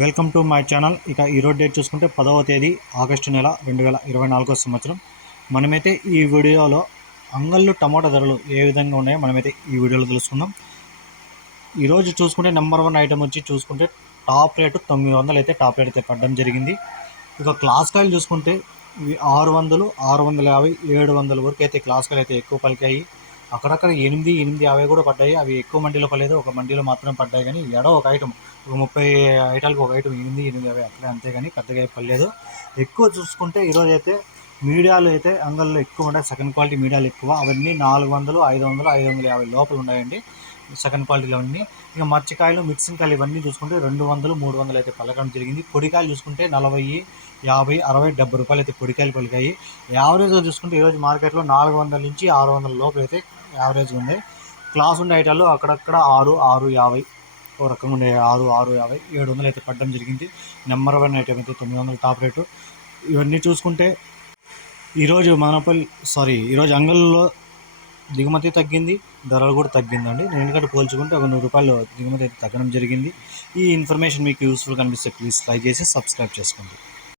Welcome to my channel. ఇక ఈరోజు date చూసుకుంటే పదవ తేదీ ఆగస్టు నెల రెండు వేల ఇరవై నాలుగో సంవత్సరం. మనమైతే ఈ వీడియోలో అంగళ్ళు టమాటా ధరలు ఏ విధంగా ఉన్నాయో మనమైతే ఈ వీడియోలో తెలుసుకుందాం. ఈరోజు చూసుకుంటే నెంబర్ వన్ ఐటమ్ వచ్చి చూసుకుంటే టాప్ రేటు తొమ్మిది వందలు అయితే టాప్ రేట్ అయితే పడడం జరిగింది. ఇక క్లాస్ కాయలు చూసుకుంటే ఆరు వందలు ఆరు వందల యాభై ఏడు వందల వరకు అయితే క్లాస్ కాయలు అయితే ఎక్కువ పలికాయి. అక్కడక్కడ ఎనిమిది ఎనిమిది యాభై కూడా పడ్డాయి. అవి ఎక్కువ మండీలో పడలేదు. ఒక మండీలో మాత్రం పడ్డాయి కానీ ఎడ ఒక ఐటమ్ ఒక ముప్పై ఐటాలకు ఒక ఐటమ్ ఎనిమిది ఎనిమిది యాభై అక్కడే అంతే కానీ పెద్దగా పడలేదు. ఎక్కువ చూసుకుంటే ఈరోజు అయితే మీడియాలు అయితే అంగల్లో ఎక్కువ ఉన్నాయి. సెకండ్ క్వాలిటీ మీడియాలు ఎక్కువ. అవన్నీ నాలుగు వందలు ఐదు వందలు ఐదు వందల యాభై లోపల ఉన్నాయండి. సెకండ్ క్వాలిటీలో అవన్నీ ఇక మర్చికాయలు మిక్సింగ్ కాయలు ఇవన్నీ చూసుకుంటే రెండు వందలు మూడు వందలు అయితే పలకడం జరిగింది. పొడికాయలు చూసుకుంటే నలభై యాభై అరవై డెబ్బై రూపాయలు అయితే పొడికాయలు పలికాయి. యావరేజ్గా చూసుకుంటే ఈరోజు మార్కెట్లో నాలుగు వందల నుంచి ఆరు వందల లోపల అయితే యావరేజ్గా ఉంది క్లాస్ ఉండే ఐటాలు అక్కడక్కడ ఆరు ఆరు యాభై ఓ రకంగా ఉండే ఆరు ఆరు యాభై ఏడు వందలు అయితే పడడం జరిగింది. నెంబర్ వన్ ఐటమ్ అయితే తొమ్మిది వందల టాప్ రేటు ఇవన్నీ చూసుకుంటే ఈరోజు మనపల్లి సారీ ఈరోజు అంగల్లో దిగుమతి తగ్గింది ధరలు కూడా తగ్గిందండి. నేను ఎందుకంటే పోల్చుకుంటే ఒక నూరు రూపాయలు దిగుమతి అయితే తగ్గడం జరిగింది. ఈ ఇన్ఫర్మేషన్ మీకు యూస్ఫుల్ కనిపిస్తే ప్లీజ్ లైక్ చేసి సబ్స్క్రైబ్ చేసుకోండి.